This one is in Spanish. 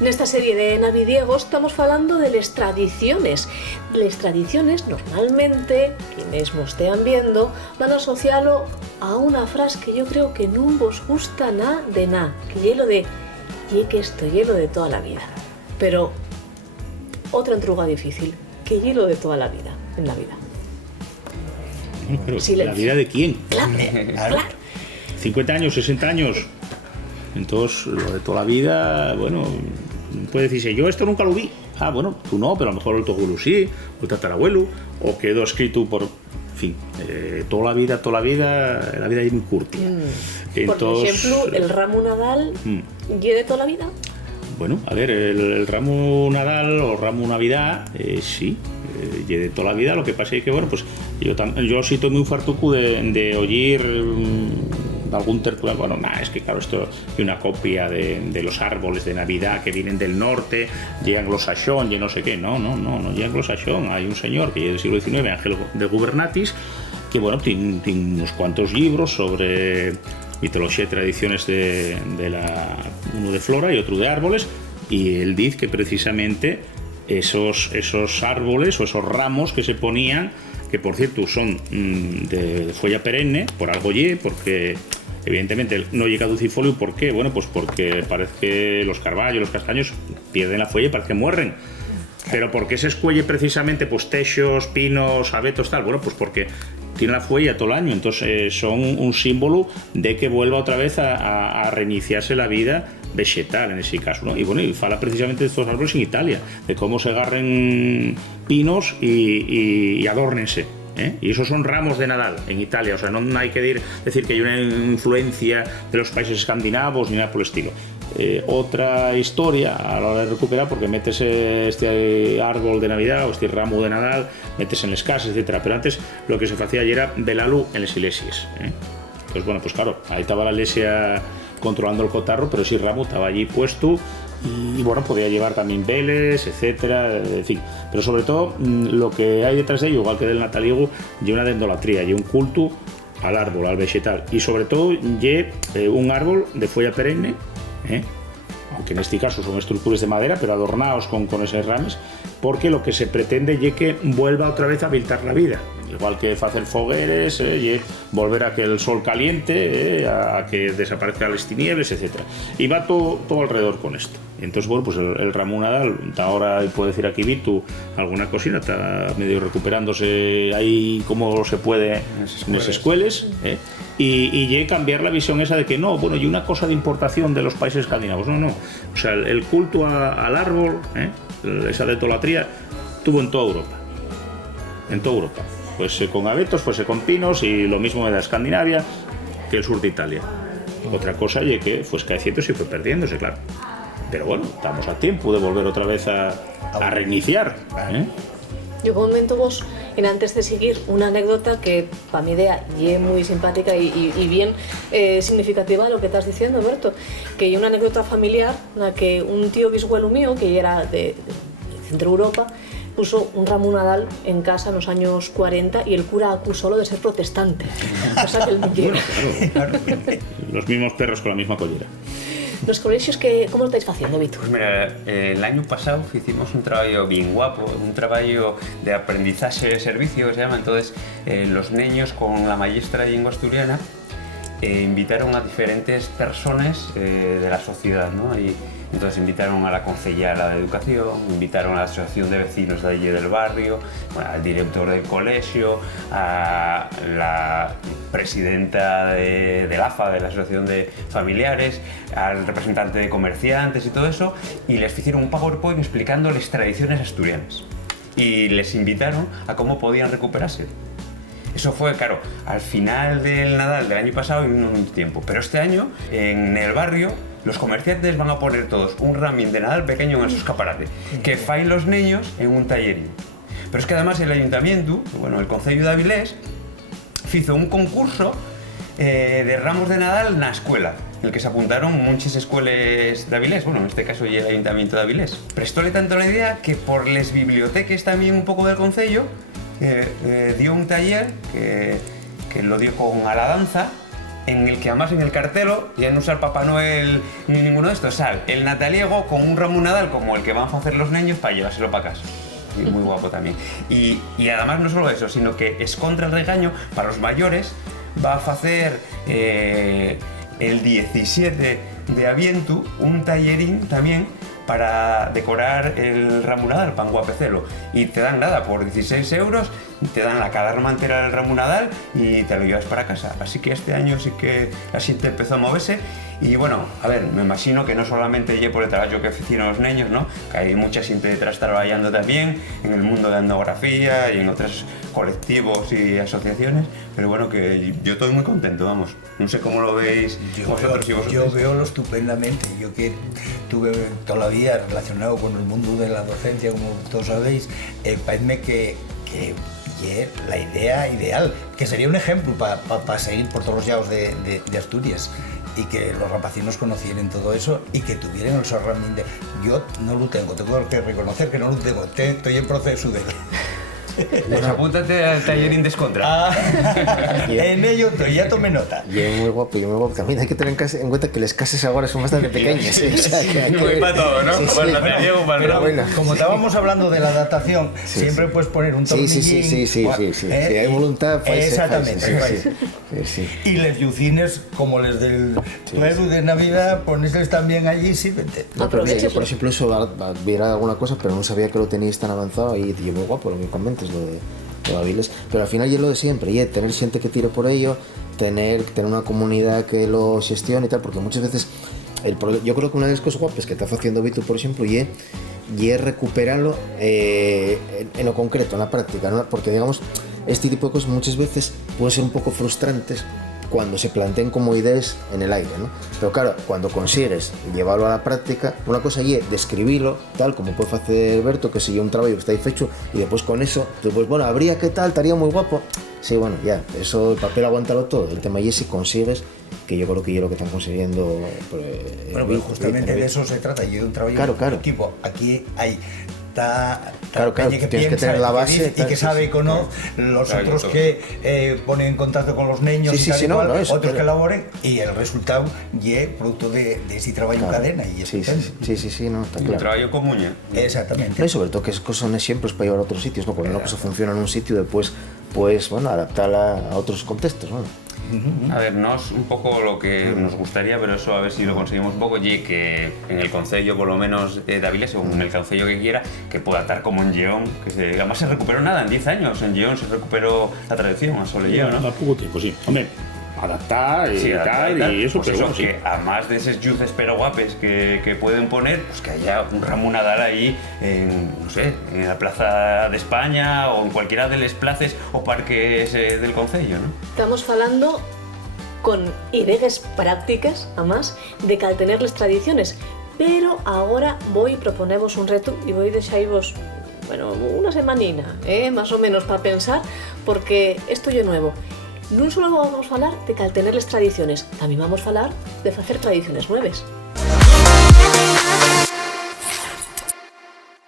Nesta serie de navidiegos estamos falando de les tradiciones. Les tradiciones, normalmente, quienes nos estean viendo, van a asociarlo a una frase que yo creo que non vos gusta nada de nada, que hielo de, y que esto hielo de toda la vida. Pero otra entruga difícil, que hielo de toda la vida, en la vida. Bueno, pero Silencio. ¿la vida de quién? Claro, claro. 50 años, 60 años. Entonces, lo de toda la vida, bueno, puede decirse, yo esto nunca lo vi. Ah, bueno, tú no, pero a lo mejor el tu abuelo sí, o el tatarabuelo, o quedó escrito por... En fin, toda la vida, la vida es muy curta. Por ejemplo, el ramo Nadal, ¿y de toda la vida? Bueno, a ver, el ramo Nadal o ramo Navidad, sí, y de toda la vida. Lo que pasa es que, bueno, pues yo sí estoy muy fartuco de oír algún tertuliano. Bueno, nada, es que claro, esto es una copia de los árboles de Navidad que vienen del norte, llega anglosaxón, y no sé qué. No llega anglosaxón. Hay un señor que es del siglo XIX, Ángel de Gubernatis, que, bueno, tiene unos cuantos libros sobre mitología y tradiciones uno de flora y otro de árboles, y él dice que precisamente esos árboles o esos ramos que se ponían, que por cierto son de folla perenne, por algo porque evidentemente no llega caducifolio. ¿Por qué? Bueno, pues porque parece que los carballos, los castaños pierden la folla y parece que mueren. Pero ¿por qué se escuelle precisamente pues techos, pinos, abetos, tal? Bueno, pues porque tiene la fuella todo el año, entonces son un símbolo de que vuelva otra vez a reiniciarse la vida vegetal en ese caso, ¿no? Y bueno, y fala precisamente de estos árboles en Italia, de cómo se agarren pinos y adórnense, ¿eh? Y esos son ramos de Nadal en Italia, o sea, no hay que decir que hay una influencia de los países escandinavos ni nada por el estilo. Otra historia a la hora de recuperar, porque metes este árbol de Navidad o este ramo de Nadal, metes en las casas, etcétera. Pero antes lo que se hacía ayer era velarlo en las iglesias, ¿eh? Entonces, bueno, pues claro, ahí estaba la iglesia controlando el cotarro, pero ese ramo estaba allí puesto y bueno, podía llevar también veles, etcétera, en fin. Pero sobre todo, lo que hay detrás de ello, igual que del nataliego, y una dendolatría, y un culto al árbol, al vegetal, y sobre todo, un árbol de folla perenne, aunque en este caso son estructuras de madera, pero adornados con esos rames, porque lo que se pretende es que vuelva otra vez a habitar la vida, igual que hacer fogueres, volver a que el sol caliente, a que desaparezcan las tinieblas, etcétera. Y va todo alrededor con esto. Y entonces, bueno, pues el ramo Nadal, ahora puede decir aquí Vitu alguna cosina, está medio recuperándose ahí como se puede en las escuelas, y cambiar la visión esa de que no, bueno, y una cosa de importación de los países escandinavos, no, o sea, el culto al árbol, esa detolatría, tuvo en toda Europa, pues con abetos, pues con pinos, y lo mismo de la Escandinavia que el sur de Italia. Otra cosa y que fue escaeciéndose y fue perdiéndose, claro, pero bueno, estamos a tiempo de volver otra vez a reiniciar, Yo comento vos, en antes de seguir, una anécdota que para mi idea es muy simpática y bien significativa de lo que estás diciendo, Berto, que hay una anécdota familiar en la que un tío bisagüelo mío, que era de Centro Europa, puso un ramo Nadal en casa en los años 40 y el cura acusólo de ser protestante, cosa que él no quiere. Claro. Los mismos perros con la misma collera. Los colegios, ¿cómo lo estáis haciendo, Víctor? Pues mira, el año pasado hicimos un trabajo bien guapo, un trabajo de aprendizaje de servicio que se llama. Entonces, los niños con la maestra lengua asturiana invitaron a diferentes personas de la sociedad, ¿no? Y entonces invitaron a la concejala de educación, invitaron a la asociación de vecinos de allí del barrio, bueno, al director del colegio, a la presidenta del AFA, de la asociación de familiares, al representante de comerciantes y todo eso, y les hicieron un PowerPoint explicando las tradiciones asturianas y les invitaron a cómo podían recuperarse. Eso fue, claro, al final del Nadal del año pasado y no mucho tiempo. Pero este año, en el barrio, los comerciantes van a poner todos un ramín de Nadal pequeño en su escaparate, que faen los niños en un tallerín. Pero es que además el ayuntamiento, bueno, el Concello de Avilés, hizo un concurso de ramos de Nadal en la escuela, en el que se apuntaron muchas escuelas de Avilés, bueno, en este caso ya el Ayuntamiento de Avilés. Prestóle tanto la idea que por las bibliotecas también un poco del Concello, dio un taller que lo dio con a la danza, en el que además en el cartelo ya no usar Papá Noel ni ninguno de estos, sal el nataliego con un ramo Nadal como el que van a hacer los niños para llevárselo para casa. Y muy guapo también. Y además no solo eso, sino que es contra el regaño para los mayores, va a hacer el 17 de Avientu un tallerín también para decorar el ramo Nadal, pan guapecelo. Y te dan nada, por 16 euros, te dan la cadarma entera del ramo Nadal y te lo llevas para casa. Así que este año sí que la gente empezó a moverse. Y bueno, a ver, me imagino que no solamente lle por el trabajo que hicieron los niños, ¿no? Que hay mucha gente detrás trabajando también en el mundo de etnografía y en otros colectivos y asociaciones, pero bueno, que yo estoy muy contento, vamos. No sé cómo lo veis vosotros y vosotros. Yo veo estupendamente. Yo que tuve toda la vida relacionado con el mundo de la docencia, como todos sabéis, parece que la idea ideal, que sería un ejemplo para seguir por todos los lados de Asturias, y que los rapacinos conocieran todo eso y que tuvieran el sorramín de... Yo no lo tengo que reconocer que no lo tengo, estoy en proceso de... Pues apúntate al tallerín Descontra. En ello ya tomé nota. Y es muy guapo, También hay que tener en cuenta que las casas ahora son bastante pequeñas. ¿Sí? O sea, que hay no hay para todo, ¿no? Sí, sí. Para el nataliego, para el ramo. Bueno. Como estábamos hablando de la adaptación, Sí, siempre sí. puedes poner un tornillín. Sí. Si hay voluntad, Exactamente. Sí. Y les yucines, como les del pueblo de Navidad, ponesles también allí, sí, vete. No, pero mira, yo por ejemplo eso viera alguna cosa, pero no sabía que lo tenéis tan avanzado y yo muy guapo lo que comentes, lo de Babiles, pero al final ya lo de siempre, y tener gente que tire por ello, tener una comunidad que lo gestione y tal, porque muchas veces yo creo que una de las cosas guapas que está haciendo Víctor, por ejemplo, y es recuperarlo en lo concreto, en la práctica, ¿no? Porque digamos, este tipo de cosas muchas veces pueden ser un poco frustrantes cuando se planteen como ideas en el aire, ¿no? Pero claro, cuando consigues llevarlo a la práctica, una cosa es describirlo, tal como puede hacer Berto, que si un trabajo que está ahí hecho, y después con eso, pues bueno, habría que tal, estaría muy guapo. Sí, bueno, ya, eso, el papel aguántalo todo. El tema es si consigues, que yo creo que es lo que están consiguiendo. Bueno, pues justamente de eso se trata, yo de un trabajo tipo, aquí hay... Claro, que tienes que tener la base y que sabe y conoce, los otros que ponen en contacto con los niños y tal y cual, otros que elaboren, y el resultado es producto de ese trabajo en cadena. Y sí, no, está claro. Un trabajo común, ¿eh? Exactamente. No, y sobre todo que son ejemplos para llevar a otros sitios, ¿no? Porque una cosa funciona en un sitio y después, pues, bueno, adaptarla a otros contextos, ¿no? A ver, nos un poco lo que nos gustaría, pero eso a ver si lo conseguimos un poco, y que en el concello, por lo menos de Avilés, o en el concello que quiera, que pueda estar como en Lleón, que además se recuperó nada, en 10 años en Lleón se recuperó la tradición, a Solelleo, ¿no? A poco tiempo, sí. Hombre, adaptar y tal, y eso, pues pero eso, bueno, sí. que además de esos yuces pero guapes que pueden poner, pues que haya un ramo Nadal ahí en, no sé, en la Plaza de España o en cualquiera de los places o parques del concello, ¿no? Estamos hablando con ideas prácticas, además, de tener las tradiciones, pero ahora voy a proponeros un reto y voy a dejaros, bueno, una semanina, más o menos, para pensar, porque esto es nuevo. No solo vamos a hablar de tener las tradiciones, también vamos a hablar de hacer tradiciones nuevas.